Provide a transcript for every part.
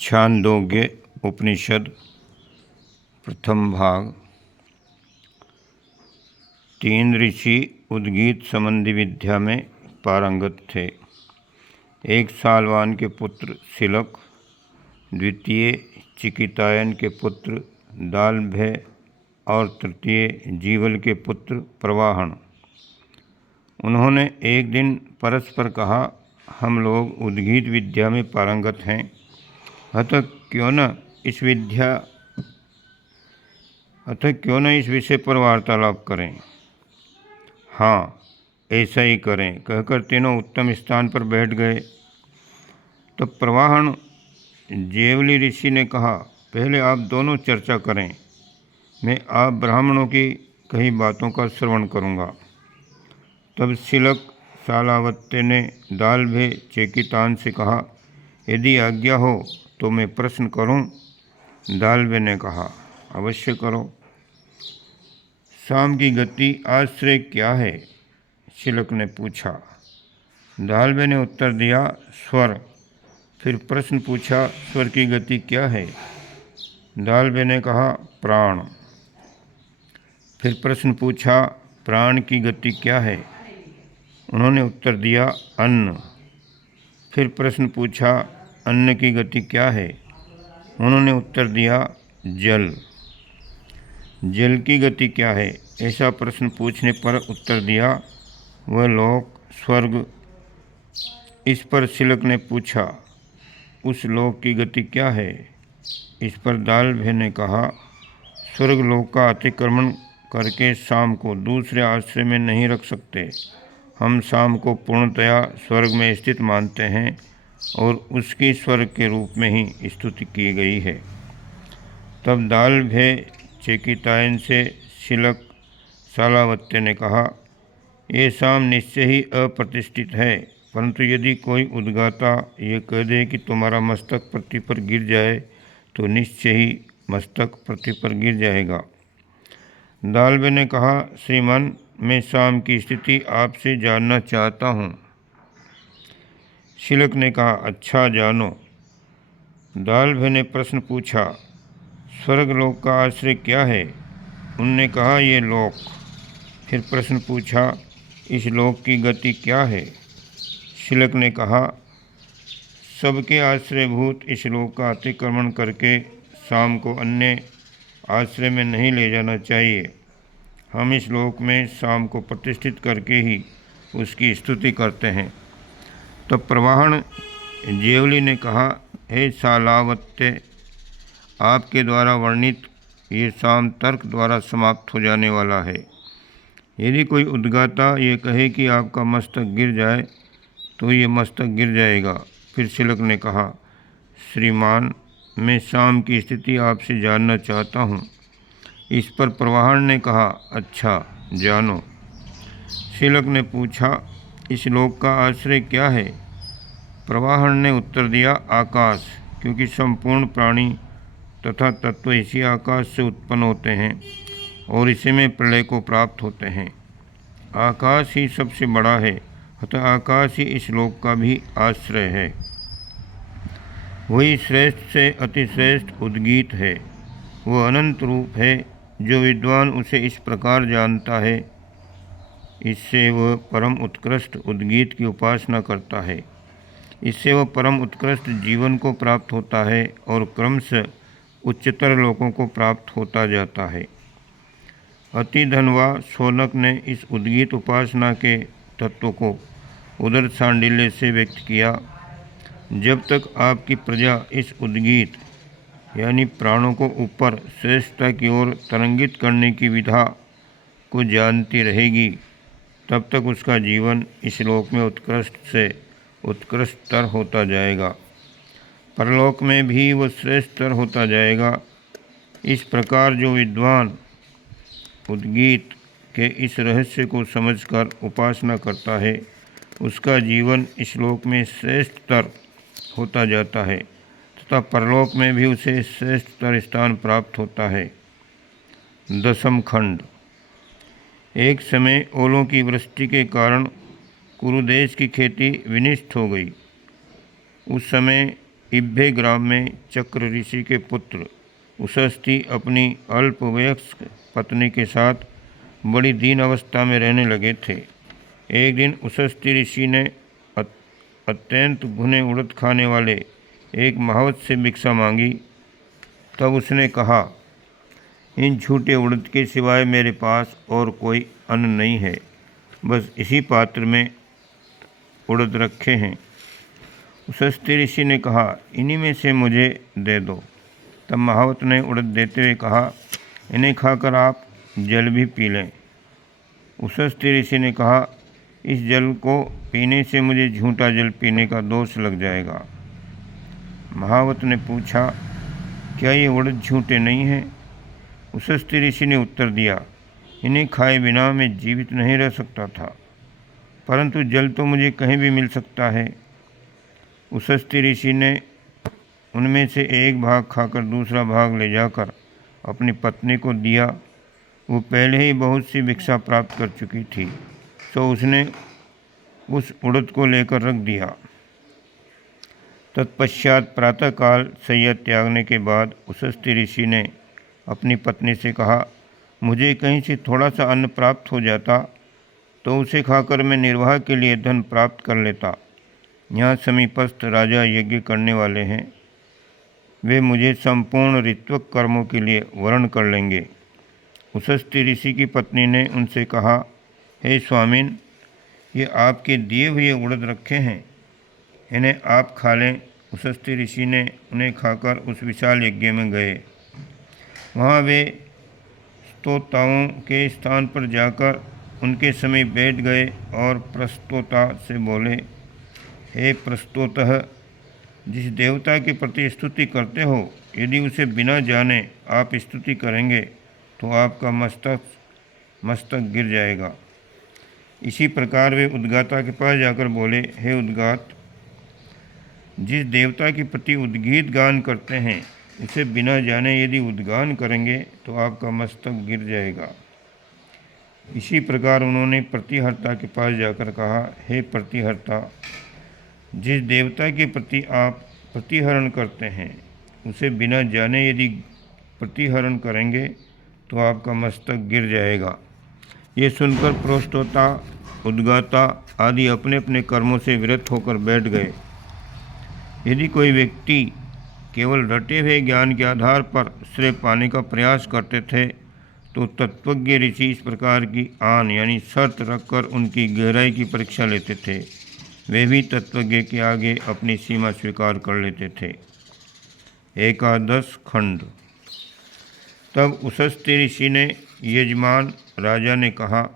छांदोग्य उपनिषद प्रथम भाग। 3 ऋषि उद्गीत संबंधी विद्या में पारंगत थे। 1 सालवान के पुत्र सिलक, द्वितीय चिकितायन के पुत्र दालभय और तृतीय जीवल के पुत्र प्रवाहन। उन्होंने एक दिन परस्पर कहा, हम लोग उद्गीत विद्या में पारंगत हैं, अतः क्यों न इस विषय पर वार्तालाप करें। हाँ, ऐसा ही करें, कहकर तीनों उत्तम स्थान पर बैठ गए। तब प्रवाहन जेवली ऋषि ने कहा, पहले आप दोनों चर्चा करें, मैं आप ब्राह्मणों की कही बातों का श्रवण करूँगा। तब सिलक सालावत्य ने दालभय चेकितान से कहा, यदि आज्ञा हो तो मैं प्रश्न करूं? दालभय ने कहा, अवश्य करो। शाम की गति आश्रय क्या है? सिलक ने पूछा। दालभय ने उत्तर दिया, स्वर। फिर प्रश्न पूछा, स्वर की गति क्या है? दालभय ने कहा, प्राण। फिर प्रश्न पूछा, प्राण की गति क्या है? उन्होंने उत्तर दिया, अन्न। फिर प्रश्न पूछा, अन्न की गति क्या है? उन्होंने उत्तर दिया, जल। जल की गति क्या है? ऐसा प्रश्न पूछने पर उत्तर दिया, वह लोक स्वर्ग। इस पर सिलक ने पूछा, उस लोक की गति क्या है? इस पर दालभय ने कहा, स्वर्ग लोक का अतिक्रमण करके शाम को दूसरे आश्रय में नहीं रख सकते। हम शाम को पूर्णतया स्वर्ग में स्थित मानते हैं और उसकी स्वर्ग के रूप में ही स्तुति की गई है। तब दालभय चेकितायन से सिलक सालावत्य ने कहा, ये शाम निश्चय ही अप्रतिष्ठित है, परंतु यदि कोई उद्गाता ये कह दे कि तुम्हारा मस्तक पृथ्वी पर गिर जाए तो निश्चय ही मस्तक पृथ्वी पर गिर जाएगा। दालभय ने कहा, श्रीमान, मैं शाम की स्थिति आपसे जानना चाहता हूँ। सिलक ने कहा, अच्छा, जानो। दालभय ने प्रश्न पूछा, स्वर्ग लोक का आश्रय क्या है? उनने कहा, ये लोक। फिर प्रश्न पूछा, इस लोक की गति क्या है? सिलक ने कहा, सबके आश्रयभूत इस लोक का अतिक्रमण करके शाम को अन्य आश्रय में नहीं ले जाना चाहिए। हम इस लोक में शाम को प्रतिष्ठित करके ही उसकी स्तुति करते हैं। तब प्रवाहन जेवली ने कहा, हे सालावत्य, आपके द्वारा वर्णित ये शाम तर्क द्वारा समाप्त हो जाने वाला है। यदि कोई उद्गाता ये कहे कि आपका मस्तक गिर जाए तो ये मस्तक गिर जाएगा। फिर सिलक ने कहा, श्रीमान, मैं शाम की स्थिति आपसे जानना चाहता हूँ। इस पर प्रवाहन ने कहा, अच्छा, जानो। सिलक ने पूछा, इस लोक का आश्रय क्या है? प्रवाहन ने उत्तर दिया, आकाश, क्योंकि संपूर्ण प्राणी तथा तत्व इसी आकाश से उत्पन्न होते हैं और इसी में प्रलय को प्राप्त होते हैं। आकाश ही सबसे बड़ा है, अतः आकाश ही इस लोक का भी आश्रय है। वही श्रेष्ठ से अतिश्रेष्ठ उद्गीत है। वह अनंत रूप है। जो विद्वान उसे इस प्रकार जानता है, इससे वह परम उत्कृष्ट उद्गीत की उपासना करता है। इससे वह परम उत्कृष्ट जीवन को प्राप्त होता है और क्रमशः उच्चतर लोकों को प्राप्त होता जाता है। अति धनवा शौनक ने इस उद्गीत उपासना के तत्व को उदर सांडिल्य से व्यक्त किया। जब तक आपकी प्रजा इस उद्गीत यानी प्राणों को ऊपर श्रेष्ठता की ओर तरंगित करने की विधा को जानती रहेगी, तब तक उसका जीवन इस लोक में उत्कृष्ट से उत्कृष्टतर होता जाएगा। परलोक में भी वह श्रेष्ठतर होता जाएगा। इस प्रकार जो विद्वान उद्गीत के इस रहस्य को समझकर उपासना करता है, उसका जीवन इस लोक में श्रेष्ठतर होता जाता है तथा परलोक में भी उसे श्रेष्ठतर स्थान प्राप्त होता है। 10वां खंड। एक समय ओलों की वृष्टि के कारण कुरुदेश की खेती विनिष्ट हो गई। उस समय इब्भे ग्राम में चक्र ऋषि के पुत्र उषस्थि अपनी अल्पवयस्क पत्नी के साथ बड़ी दीन अवस्था में रहने लगे थे। एक दिन उषस्थि ऋषि ने अत्यंत भुने उड़द खाने वाले एक महावत से भिक्षा मांगी। तब उसने कहा, इन झूठे उड़द के सिवाय मेरे पास और कोई अन्न नहीं है, बस इसी पात्र में उड़द रखे हैं। उषस्थि ऋषि ने कहा, इन्हीं में से मुझे दे दो। तब महावत ने उड़द देते हुए कहा, इन्हें खाकर आप जल भी पी लें। उषस्थि ऋषि ने कहा, इस जल को पीने से मुझे झूठा जल पीने का दोष लग जाएगा। महावत ने पूछा, क्या ये उड़द झूठे नहीं हैं? उषस्थि ऋषि ने उत्तर दिया, इन्हें खाए बिना मैं जीवित नहीं रह सकता था, परंतु जल तो मुझे कहीं भी मिल सकता है। उषस्थि ऋषि ने उनमें से एक भाग खाकर दूसरा भाग ले जाकर अपनी पत्नी को दिया। वो पहले ही बहुत सी भिक्षा प्राप्त कर चुकी थी, तो उसने उस उड़द को लेकर रख दिया। तत्पश्चात प्रातःकाल शैया त्यागने के बाद उषस्थि ऋषि ने अपनी पत्नी से कहा, मुझे कहीं से थोड़ा सा अन्न प्राप्त हो जाता तो उसे खाकर मैं निर्वाह के लिए धन प्राप्त कर लेता। यहाँ समीपस्थ राजा यज्ञ करने वाले हैं, वे मुझे संपूर्ण ऋत्विक कर्मों के लिए वर्ण कर लेंगे। उषस्थि ऋषि की पत्नी ने उनसे कहा, हे स्वामिन, ये आपके दिए हुए उड़द रखे हैं, इन्हें आप खा लें। उषस्थि ऋषि ने उन्हें खाकर उस विशाल यज्ञ में गए। वहाँ वे स्तोताओं के स्थान पर जाकर उनके समीप बैठ गए और प्रस्तोता से बोले, हे प्रस्तोतः, जिस देवता के प्रति स्तुति करते हो, यदि उसे बिना जाने आप स्तुति करेंगे तो आपका मस्तक गिर जाएगा। इसी प्रकार वे उद्गाता के पास जाकर बोले, हे उद्गात, जिस देवता के प्रति उद्गीत गान करते हैं, उसे बिना जाने यदि उद्गान करेंगे तो आपका मस्तक गिर जाएगा। इसी प्रकार उन्होंने प्रतिहर्ता के पास जाकर कहा, हे प्रतिहर्ता, जिस देवता के प्रति आप प्रतिहरण करते हैं, उसे बिना जाने यदि प्रतिहरण करेंगे तो आपका मस्तक गिर जाएगा। ये सुनकर प्रोस्तोता, उद्गाता आदि अपने अपने कर्मों से विरत होकर बैठ गए। यदि कोई व्यक्ति केवल रटे हुए ज्ञान के आधार पर श्रेय पाने का प्रयास करते थे तो तत्वज्ञ ऋषि इस प्रकार की आन यानी शर्त रखकर उनकी गहराई की परीक्षा लेते थे। वे भी तत्वज्ञ के आगे अपनी सीमा स्वीकार कर लेते थे। 11 खंड। तब उषस्थि ऋषि ने यजमान राजा ने कहा,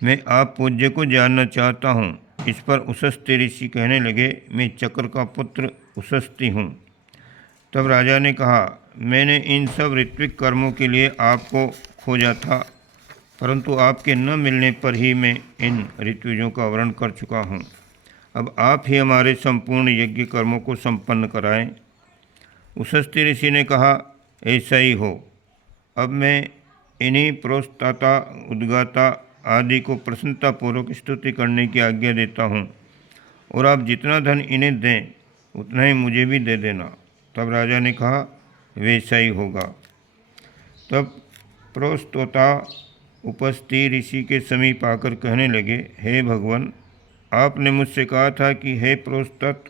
मैं आप पूज्य को जानना चाहता हूँ। इस पर उषस्थि ऋषि कहने लगे, मैं चक्र का पुत्र उषस्थि हूँ। तब राजा ने कहा, मैंने इन सब ऋत्विक कर्मों के लिए आपको खोजा था, परंतु आपके न मिलने पर ही मैं इन ऋत्विजों का वर्ण कर चुका हूँ। अब आप ही हमारे संपूर्ण यज्ञ कर्मों को संपन्न कराएं। उषस्थि ऋषि ने कहा, ऐसा ही हो। अब मैं इन्हीं प्रोस्ताता, उद्गाता आदि को प्रसन्नतापूर्वक स्तुति करने की आज्ञा देता हूँ, और आप जितना धन इन्हें दें उतना ही मुझे भी दे देना। तब राजा ने कहा, वैसा ही होगा। तब प्रोस्तोता उपस्थित ऋषि के समीप आकर कहने लगे, हे भगवान, आपने मुझसे कहा था कि हे प्रोस्तत,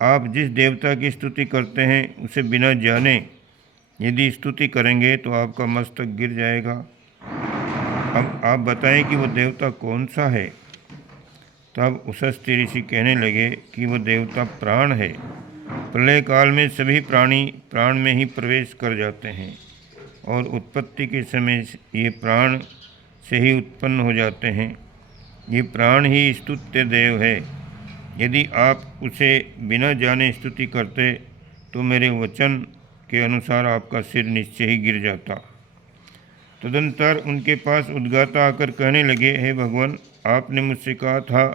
आप जिस देवता की स्तुति करते हैं उसे बिना जाने यदि स्तुति करेंगे तो आपका मस्तक गिर जाएगा। अब आप बताएं कि वह देवता कौन सा है। तब उषस्थि ऋषि कहने लगे कि वह देवता प्राण है। प्रलय काल में सभी प्राणी प्राण में ही प्रवेश कर जाते हैं और उत्पत्ति के समय ये प्राण से ही उत्पन्न हो जाते हैं। ये प्राण ही स्तुत्य देव है। यदि आप उसे बिना जाने स्तुति करते तो मेरे वचन के अनुसार आपका सिर निश्चय ही गिर जाता। तदंतर उनके पास उद्गाता आकर कहने लगे, हे भगवान, आपने मुझसे कहा था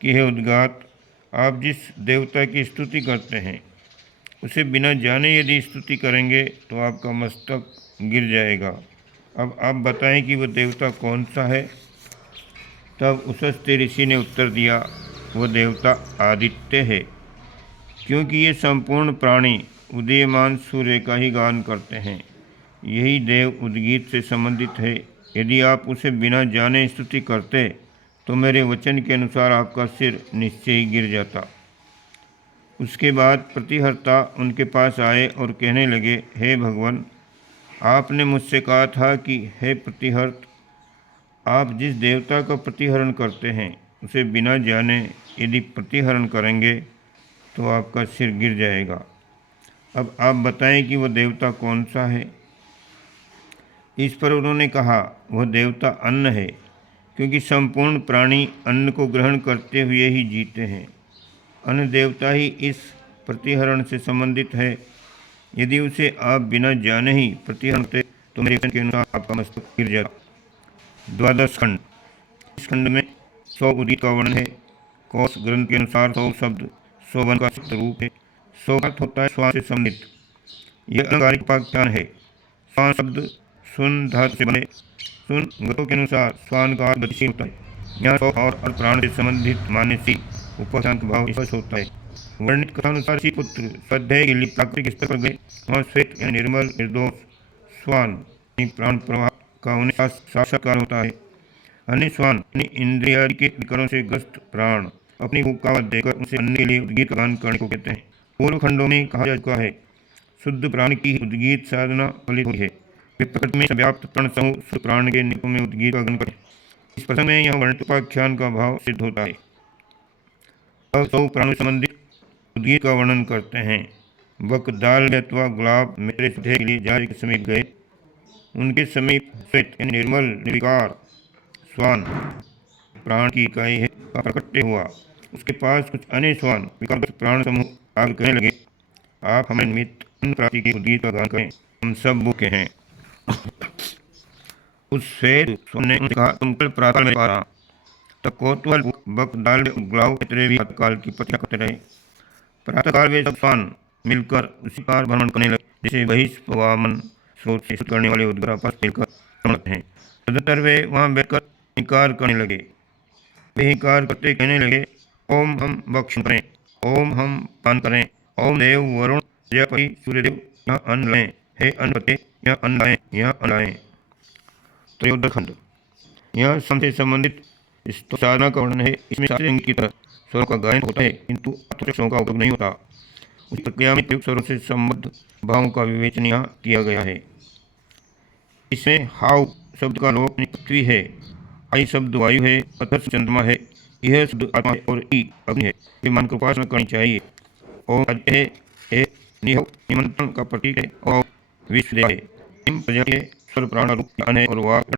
कि हे उद्गात, आप जिस देवता की स्तुति करते हैं उसे बिना जाने यदि स्तुति करेंगे तो आपका मस्तक गिर जाएगा। अब आप बताएं कि वह देवता कौन सा है। तब उषस्थि ऋषि ने उत्तर दिया, वह देवता आदित्य है, क्योंकि ये संपूर्ण प्राणी उदीयमान सूर्य का ही गान करते हैं। यही देव उद्गीत से संबंधित है। यदि आप उसे बिना जाने स्तुति करते तो मेरे वचन के अनुसार आपका सिर निश्चय ही गिर जाता। उसके बाद प्रतिहर्ता उनके पास आए और कहने लगे, हे भगवान, आपने मुझसे कहा था कि हे प्रतिहर्त, आप जिस देवता का प्रतिहरण करते हैं उसे बिना जाने यदि प्रतिहरण करेंगे तो आपका सिर गिर जाएगा। अब आप बताएं कि वह देवता कौन सा है। इस पर उन्होंने कहा, वह देवता अन्न है, क्योंकि संपूर्ण प्राणी अन्न को ग्रहण करते हुए ही जीते हैं। अन्न देवता ही इस प्रतिहरण से संबंधित है। यदि उसे आप बिना जाने ही प्रतिहरण करते तो मेरे वचन के अनुसार आपका मस्तक गिर जाता। द्वादश खंड। इस खंड में 100 उदित का वर्णन है। कोश ग्रंथ के अनुसार 100 शब्द 100 वन का सप्त रूप है। 100 अर्थ होता है स्वान से संबंधित। यह अलंकारिक उपाख्यान है। स्वान शब्द सुन धातु से बने। सुन गतों के अनुसार स्वान का अर्थ गतिशील होता है। यहाँ 100 और अर्थ प्राण से संबंधित मान्यसी उपाख्यान का भाव स्पष्ट होता है। वर्णित कथानुसार सी पुत्र स्वाध्याय के लिए प्राकृतिक स्तर पर गए। वहाँ श्वेत यानी निर्मल निर्दोष स्वान यानी प्राण प्रवाह का उन्हें साक्षात्कार होता है। अन्य स्वान यानी इंद्रियादि के विकारों से ग्रस्त प्राण अपनी भूख का वध देकर उनसे अन्य के लिए उद्गीत गान करने को कहते हैं। पूर्व खंडों में कहा जा चुका है, शुद्ध प्राण की उद्गीत साधना फलित हुई है। वे प्रकृति में व्याप्त प्राण समूह शुद्ध प्राण के निपुण में उद्गीत का गान करें। इस प्रसंग में यहाँ वर्णित उपाख्यान का भाव सिद्ध होता है। अब 100 प्राणों से संबंधित उद्गीत का वर्णन करते हैं। बकदाल अथवा गुलाब मेरे सीधे के लिए जारी के समीप गए। उनके समीप श्वेत यानी निर्मल निर्विकार स्वान प्राण की इकाई है का प्रकट हुआ। उसके पास कुछ अन्य स्वान विकार प्राण समूह आगे कहने लगे, आप हमें निमित्त अन्न प्राप्ति के उद्गीत का गान करें, हम सब भूखे हैं। उस श्वेत स्वान ने उनसे कहा, तुम कल प्रातःकाल मेरे पास आ। तब कोतवाल बकदाल गुलाब इतने भी प्रातःकाल की प्रतिज्ञा करते रहे। प्रातःकाल वे सब स्वान मिलकर उसी पार भ्रमण करने लगे जैसे बहिष्पवामन स्रोत से करने वाले उद्गार आपस मिलकर भ्रमण करते हैं। तदनंतर वे वहाँ बैठकर हिकार करने लगे। वे हिकार करते कहने लगे, ओम हम भक्षण करें, ओम हम पान करें, ओम देव वरुण प्रजापति सूर्यदेव यहाँ अन्न लाएं, हे अन्नपते यहाँ अन्न लाएं, यहाँ अन्न लाएं। त्रयोदश खंड। यहाँ सम से संबंधित साधना का वर्णन है। इसमें शास्त्रीय की तरह स्वरों का गायन होता है, किंतु अर्थों का उपयोग नहीं होता। उस प्रक्रिया में प्रयुक्त स्वरों से संबद्ध भावों का विवेचन यहाँ किया गया है। इसमें हाव शब्द का लोप पृथ्वी है, आई शब्द वायु है, पत्थर चंद्रमा है, यह शब्द आत्मा है और ई अग्नि है। ये मानकर उपासना करनी चाहिए। ओम अजय है, निहव निमंत्रण का प्रतीक है और विश्वदेव है। प्रजा के स्वर प्राण रूप अन्न है और वाक